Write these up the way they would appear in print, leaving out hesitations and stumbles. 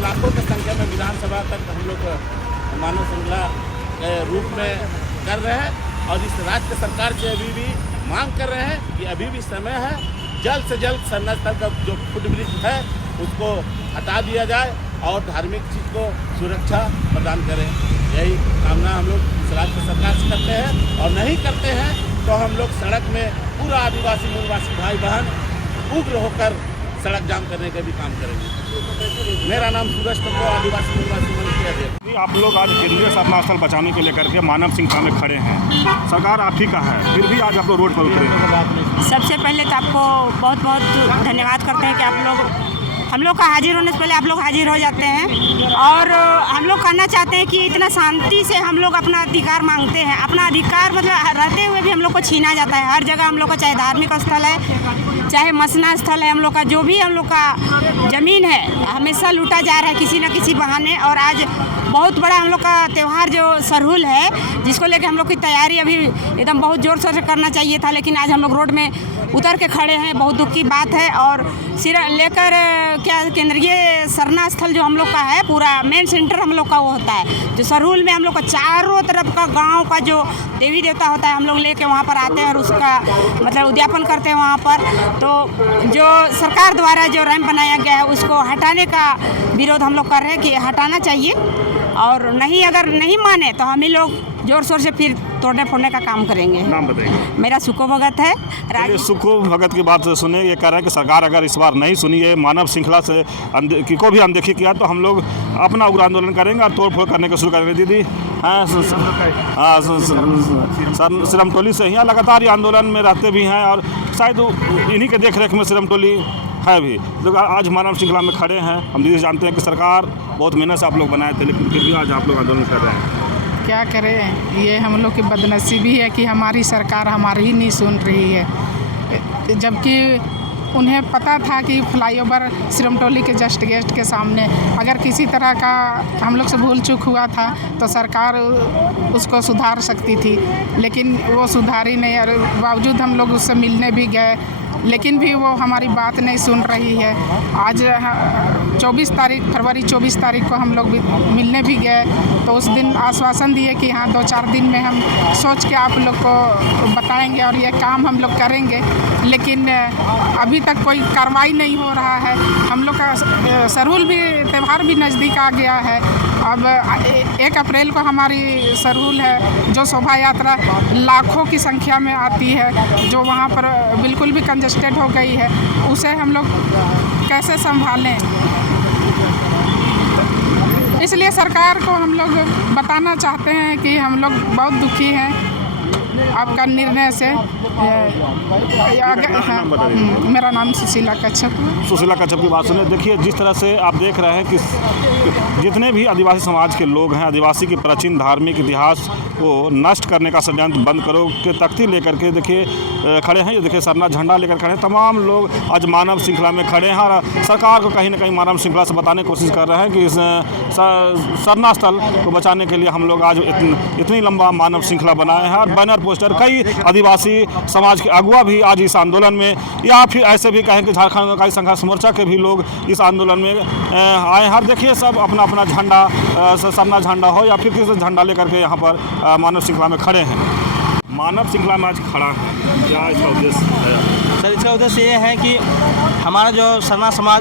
लाखों की संख्या में विधानसभा तक हम लोग मानव श्रृंखला के रूप में कर रहे हैं और इस राज्य सरकार से अभी भी मांग कर रहे हैं कि अभी भी समय है, जल्द से जल्द सरना स्थल का जो फुटब्रिज है उसको हटा दिया जाए और धार्मिक चीज़ को सुरक्षा प्रदान करें। यही कामना हम लोग इस राज्य सरकार से करते हैं और नहीं करते हैं तो हम लोग सड़क में पूरा आदिवासी मूलवासी भाई बहन उग्र होकर सड़क जाम करने का भी काम करेंगे। मेरा नाम सूरज टप्पो, आदिवासी मूलवासी मंच के अध्यक्ष। आप लोग आज केंद्रीय सरना स्थल बचाने के लेकर के मानव श्रृंखला में खड़े हैं, सरकार आप ही का है, फिर भी आज आप लोग रोड पर उतरे। सबसे पहले तो आपको बहुत बहुत धन्यवाद करते हैं कि हम लोग का हाजिर होने से पहले आप लोग हाजिर हो जाते हैं और हम लोग करना चाहते हैं कि इतना शांति से हम लोग अपना अधिकार मांगते हैं। अपना अधिकार मतलब रहते हुए भी हम लोग को छीना जाता है हर जगह। हम लोग का चाहे धार्मिक स्थल है, चाहे मसना स्थल है, हम लोग का जो भी हम लोग का ज़मीन है हमेशा लूटा जा रहा है किसी न किसी बहाने। और आज बहुत बड़ा हम लोग का त्यौहार जो सरहुल है जिसको लेके हम लोग की तैयारी अभी एकदम बहुत ज़ोर शोर से करना चाहिए था, लेकिन आज हम लोग रोड में उतर के खड़े हैं। बहुत दुख की बात है। और सिर्फ लेकर क्या केंद्रीय सरना स्थल जो हम लोग का है पूरा मेन सेंटर हम लोग का वो होता है जो सरहुल में हम लोग का चारों तरफ का गांव का जो देवी देवता होता है हम लोग लेके वहाँ पर आते हैं और उसका मतलब उद्यापन करते हैं वहाँ पर। तो जो सरकार द्वारा जो रैंप बनाया गया है उसको हटाने का विरोध हम लोग कर रहे हैं कि हटाना चाहिए और नहीं अगर नहीं माने तो हम ही लोग जोर शोर से फिर तोड़ने फोड़ने का काम करेंगे। नाम बताइए। मेरा सुको भगत है। सुको भगत की बात सुने, ये कह रहे हैं कि सरकार अगर इस बार नहीं सुनी है, मानव श्रृंखला से को भी अनदेखी किया तो हम लोग अपना उग्र आंदोलन करेंगे और तोड़ फोड़ करने को शुरू करेंगे। दीदी हाँ सिरमटोली से यहाँ लगातार ये आंदोलन में रहते भी हैं और शायद इन्हीं के देख रेख में सिरमटोली है भी। तो आज मानव श्रृंखला में खड़े हैं। हम दीदी जानते हैं कि सरकार बहुत मेहनत से आप लोग बनाए थे, लेकिन फिर भी आज आप लोग आंदोलन कर रहे हैं। क्या करें, ये हम लोग की बदनसीबी है कि हमारी सरकार हमारी ही नहीं सुन रही है। जबकि उन्हें पता था कि फ्लाईओवर सिरमटोली के जस्ट गेस्ट के सामने अगर किसी तरह का हम लोग से भूल चूक हुआ था तो सरकार उसको सुधार सकती थी, लेकिन वो सुधारी नहीं। और बावजूद हम लोग उससे मिलने भी गए लेकिन भी वो हमारी बात नहीं सुन रही है। आज 24 तारीख फरवरी 24 तारीख को हम लोग मिलने भी गए तो उस दिन आश्वासन दिए कि हाँ 2-4 दिन में हम सोच के आप लोग को बताएंगे और ये काम हम लोग करेंगे, लेकिन अभी तक कोई कार्रवाई नहीं हो रहा है। हम लोग का सरहुल भी त्यौहार भी नज़दीक आ गया है। अब 1 अप्रैल को हमारी सरहुल है जो शोभा यात्रा लाखों की संख्या में आती है, जो वहाँ पर बिल्कुल भी कंजस्टेड हो गई है, उसे हम लोग कैसे संभालें। इसलिए सरकार को हम लोग बताना चाहते हैं कि हम लोग बहुत दुखी हैं आपका निर्णय से। मेरा नाम सुशीला कच्छप। सुशीला कच्छप की बात सुने। देखिए जिस तरह से आप देख रहे हैं कि जितने भी आदिवासी समाज के लोग हैं, आदिवासी के प्राचीन धार्मिक इतिहास को नष्ट करने का षड्यंत्र बंद करो के तख्ती लेकर के देखिए खड़े हैं। ये देखिए सरना झंडा लेकर खड़े हैं। तमाम लोग आज मानव श्रृंखला में खड़े हैं और सरकार को कहीं ना कहीं मानव श्रृंखला से बताने की कोशिश कर रहे हैं कि इस सरना स्थल को बचाने के लिए हम लोग आज इतनी लंबा मानव श्रृंखला बनाए हैं और बैनर पोस्टर कई आदिवासी समाज के अगुवा भी आज इस आंदोलन में, या फिर ऐसे भी कहें कि झारखंड इकाई संघर्ष मोर्चा के भी लोग इस आंदोलन में आए हैं। देखिए सब अपना अपना झंडा, सरना झंडा हो या फिर किसी झंडा लेकर के यहाँ पर मानव श्रृंखला में खड़े हैं। मानव श्रृंखला में आज खड़ा है, क्या इसका उद्देश्य है? सर इसका उद्देश्य ये है कि हमारा जो सरना समाज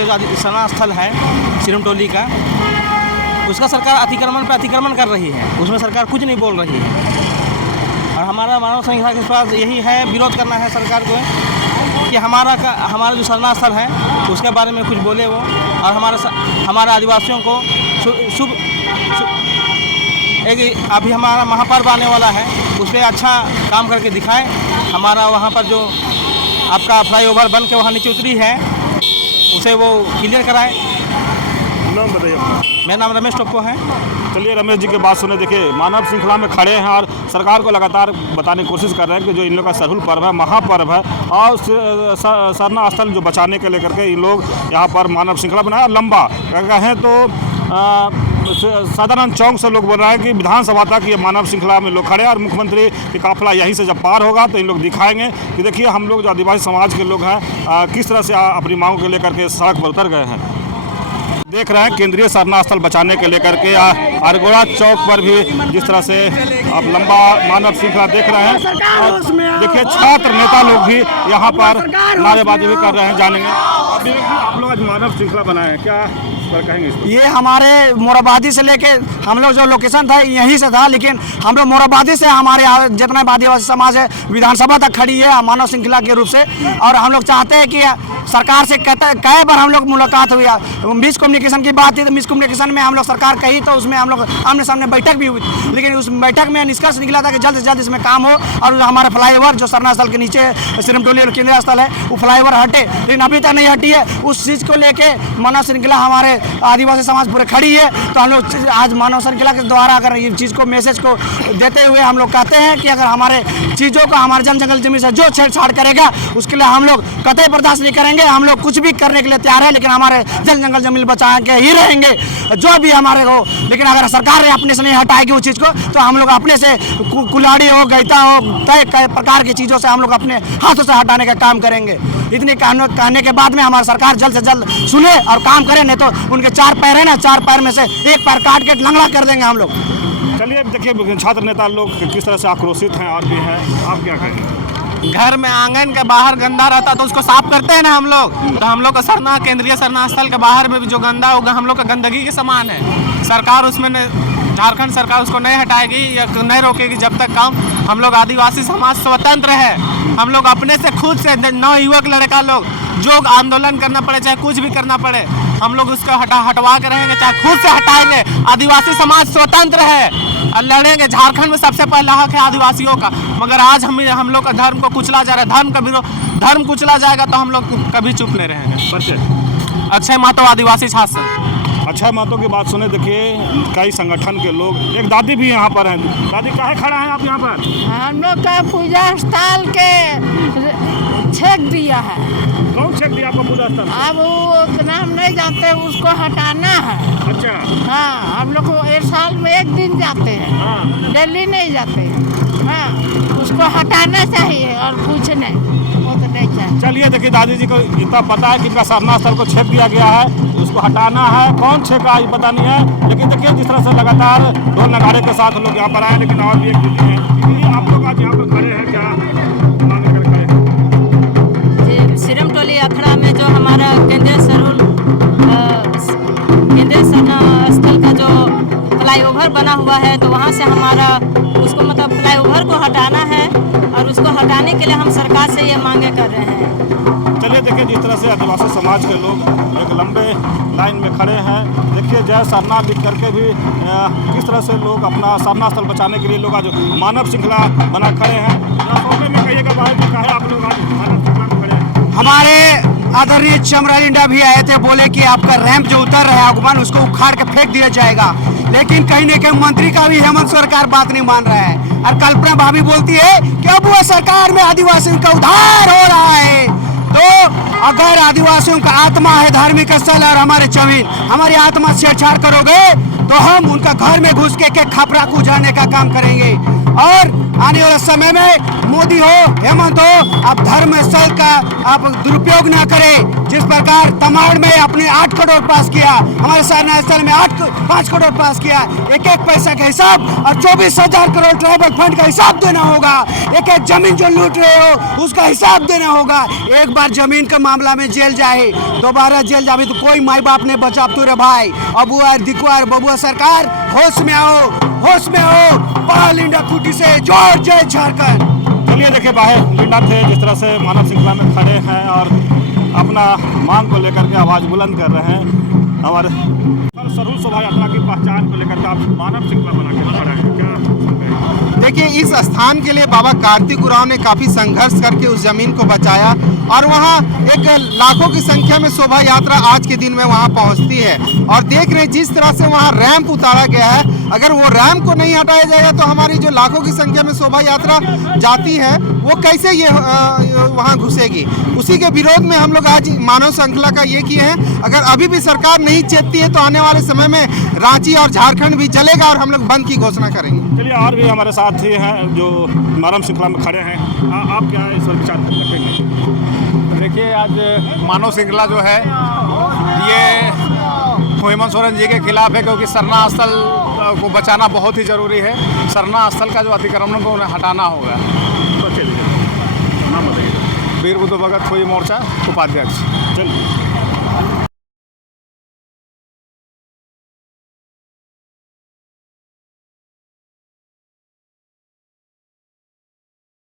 का जो सरना स्थल है सिरमटोली का, उसका सरकार अतिक्रमण पर अतिक्रमण कर रही है, उसमें सरकार कुछ नहीं बोल रही है। और हमारा मानव श्रृंखला के पास यही है, विरोध करना है सरकार को कि हमारा जो सरना स्थल है उसके बारे में कुछ बोले वो, और हमारे आदिवासियों को शुभ एक अभी हमारा महापर्व आने वाला है उस पर अच्छा काम करके दिखाए। हमारा वहाँ पर जो आपका फ्लाईओवर बन के वहाँ नीचे उतरी है उसे वो क्लियर कराए। नाम बताइए अपना। मेरा नाम रमेश टोप्पो है। चलिए रमेश जी की बात सुने। देखिए मानव श्रृंखला में खड़े हैं और सरकार को लगातार बताने की कोशिश कर रहे हैं कि जो इन लोग का सरहुल पर्व है, महापर्व है, और सरना स्थल जो बचाने के लेकर के इन लोग यहाँ पर मानव श्रृंखला बनाया। लंबा कहें तो साधारण चौक से लोग बोल रहे हैं कि विधानसभा तक ये मानव श्रृंखला में लोग खड़े हैं और मुख्यमंत्री की काफिला यहीं से जब पार होगा तो इन लोग दिखाएंगे कि देखिए हम लोग जो आदिवासी समाज के लोग हैं किस तरह से अपनी मांगों को लेकर के सड़क पर उतर गए हैं। देख रहे हैं केंद्रीय सरना स्थल बचाने के लेकर के अरगोड़ा चौक पर भी जिस तरह से आप लंबा मानव श्रृंखला देख रहे हैं। और देखिए छात्र नेता लोग भी यहाँ पर नारेबाजी भी कर रहे हैं। जानेंगे आप लोग आज मानव श्रृंखला बनाए हैं, क्या पर कहेंगे इसको? ये हमारे मोराबादी से लेके हम लोग जो लोकेशन था यहीं से था, लेकिन हम लोग मोराबादी से हमारे जितना आदिवासी समाज है विधानसभा तक खड़ी है मानव श्रृंखला के रूप से। और हम लोग चाहते हैं कि सरकार से कई बार हम लोग मुलाकात हुई, मिस कम्युनिकेशन की बात थी तो मिस कम्युनिकेशन में हम लोग सरकार कही तो उसमें हम लोग आमने सामने बैठक भी हुई, लेकिन उस बैठक में निष्कर्ष निकला था कि जल्द से जल्द इसमें काम हो और हमारा फ्लाईओवर जो सरना स्थल के नीचे सिरमटोली और केंद्रीय स्थल है वो फ्लाईओवर हटे, लेकिन अभी तक नहीं हटी है। उस चीज़ को लेके मानव श्रृंखला हमारे आदिवासी समाज पूरे खड़ी है। तो हम लोग आज मानव श्रृंखला के द्वारा अगर ये चीज़ को मैसेज को देते हुए हम लोग कहते हैं कि अगर हमारे चीज़ों को हमारे जंगल जमीन से जो छेड़छाड़ करेगा उसके लिए हम लोग कतई बर्दाश्त नहीं करेंगे। हम लोग कुछ भी करने के लिए तैयार है, लेकिन हमारे जंगल जमीन बचा के ही रहेंगे जो भी हमारे हो। लेकिन अगर सरकार अपने से नहीं हटाएगी उस चीज़ को तो हम लोग अपने से कुल्हाड़ी हो गैता हो कई प्रकार की चीज़ों से हम लोग अपने हाथों से हटाने का काम करेंगे। इतने कहने के बाद में हमारी सरकार जल्द से जल्द सुने और काम करे, नहीं तो उनके 4 पैर है ना, 4 पैर में से एक पैर काट के लंगड़ा कर देंगे हम लोग। चलिए देखिए छात्र नेता लोग किस तरह से आक्रोशित हैं और भी हैं, आप क्या कहेंगे? घर में आंगन के बाहर गंदा रहता तो उसको साफ करते हैं ना हम लोग। तो हम लोग का केंद्रीय सरना स्थल के बाहर में भी जो गंदा होगा हम लोग का गंदगी के समान है। सरकार उसमें झारखंड सरकार उसको नहीं हटाएगी या नहीं रोकेगी जब तक काम हम लोग आदिवासी समाज स्वतंत्र है। हम लोग अपने से खुद से नवयुवक लड़का लोग जो आंदोलन करना पड़े चाहे कुछ भी करना पड़े हम लोग उसको हटवा के रहेंगे, चाहे खुद से हटाएंगे। आदिवासी समाज स्वतंत्र है और लड़ेंगे। झारखंड में सबसे पहला हक है आदिवासियों का, मगर आज हम लोग का धर्म को कुचला जा रहा है। धर्म का विरोध धर्म कुचला जाएगा तो हम लोग कभी चुप नहीं रहेंगे। अक्षय महतो आदिवासी शासन। अक्षय महतो की बात सुने, देखिए कई संगठन के लोग, एक दादी भी यहाँ पर हैं। दादी काहे खड़ा हैं आप यहाँ पर? हम लोग का पूजा स्थल के छेक दिया है। कौन छेक दिया आपका पूजा स्थल? अब वो उतना हम नहीं जानते, उसको हटाना है। अच्छा। हाँ, हम लोग को 1 साल में 1 दिन जाते हैं। हाँ। दिल्ली नहीं जाते। हाँ, उसको हटाना चाहिए और कुछ नहीं, वो तो नहीं चाहिए। चलिए देखिए दादी जी को इतना पता है कि इनका सरना स्थल को छेक दिया गया है, उसको हटाना है। कौन छेका ये पता नहीं है, लेकिन देखिए जिस तरह से लगातार ढोल नगाड़े के साथ लोग यहाँ पर आए। लेकिन और भी एक दीदी है, दीदी आप लोग आज यहाँ पर खड़े हैं, क्या मांग कर खड़े हैं? सिरमटोली अखड़ा में जो हमारा केंद्रीय सरना स्थल का जो फ्लाईओवर बना हुआ है तो वहाँ से हमारा उसको मतलब फ्लाईओवर को हटाना है और उसको हटाने के लिए हम सरकार से ये मांगे कर रहे हैं। चलिए देखिए जिस तरह से आदिवासी समाज के लोग एक लंबे लाइन में खड़े हैं। देखिए जय सरना लिख करके भी किस तरह से लोग अपना सरना स्थल बचाने के लिए लोग आज मानव श्रृंखला बना खड़े हैं। में कहिएगा भाई जी काहे आप लोग आज मानव श्रृंखला में खड़े हैं? हमारे आदरणीय चमराल इंडिया भी आए थे, बोले कि आपका रैंप जो उतर रहा है आगमन उसको उखाड़ के फेंक दिया जाएगा, लेकिन कहीं न कहीं मंत्री का भी हेमंत सरकार बात नहीं मान रहा है। और कल्पना भाभी बोलती है कि अब वो सरकार में आदिवासियों का उद्धार हो रहा है। तो अगर आदिवासियों का आत्मा है धार्मिक स्थल और हमारे जमीन हमारी आत्मा से छेड़छाड़ करोगे तो हम उनका घर में घुस के खपरा को उजाड़ने का काम करेंगे। और आने वाले समय में मोदी हो हेमंत हो, आप धर्म स्थल का आप दुरुपयोग ना करें। जिस प्रकार तमाड़ में आपने 8 करोड़ पास किया, हमारे सरना स्थल में 5 करोड़ पास किया, एक पैसा का हिसाब और 24,000 करोड़ ट्राइबल फंड का हिसाब देना होगा। एक जमीन जो लूट रहे हो उसका हिसाब देना होगा। एक बार जमीन के मामला में जेल जाए, दोबारा जेल जाए तो कोई माई बाप ने बचा तो रे भाई। अबुआ दिकुआर बबुआ सरकार होश में आओ, होश में आओ। पाल इंडिया खूटी से जोर जय झारखंड। चलिए देखिए बाहर लिंडा थे जिस तरह से मानव श्रृंखला में खड़े हैं और अपना मांग को लेकर के आवाज़ बुलंद कर रहे हैं। हमारे सरूल शोभा यात्रा की पहचान को लेकर के आप मानव श्रृंखला बना के खड़े हैं, क्या? देखिए इस स्थान के लिए बाबा कार्तिक उरांव ने काफ़ी संघर्ष करके उस ज़मीन को बचाया और वहाँ एक लाखों की संख्या में शोभा यात्रा आज के दिन में वहाँ पहुँचती है। और देख रहे जिस तरह से वहाँ रैंप उतारा गया है, अगर वो रैंप को नहीं हटाया जाएगा तो हमारी जो लाखों की संख्या में शोभा यात्रा जाती है वो कैसे ये वहाँ घुसेगी। उसी के विरोध में हम लोग आज मानव श्रृंखला का ये किए हैं। अगर अभी भी सरकार नहीं चेतती है तो आने वाले समय में रांची और झारखंड भी जलेगा और हम लोग बंद की घोषणा करेंगे। चलिए और भी हमारे साथी हैं जो मानव श्रृंखला में खड़े हैं, आप क्या इस पर विचार रखेंगे? देखिए आज मानव श्रृंखला जो है ये हेमंत सोरेन जी के खिलाफ है, क्योंकि सरना स्थल को बचाना बहुत ही ज़रूरी है। सरना स्थल का जो अतिक्रमण को उन्हें हटाना होगा। नाम बताइए। वीर बुद्धू भगत खोई मोर्चा उपाध्यक्ष। चलिए।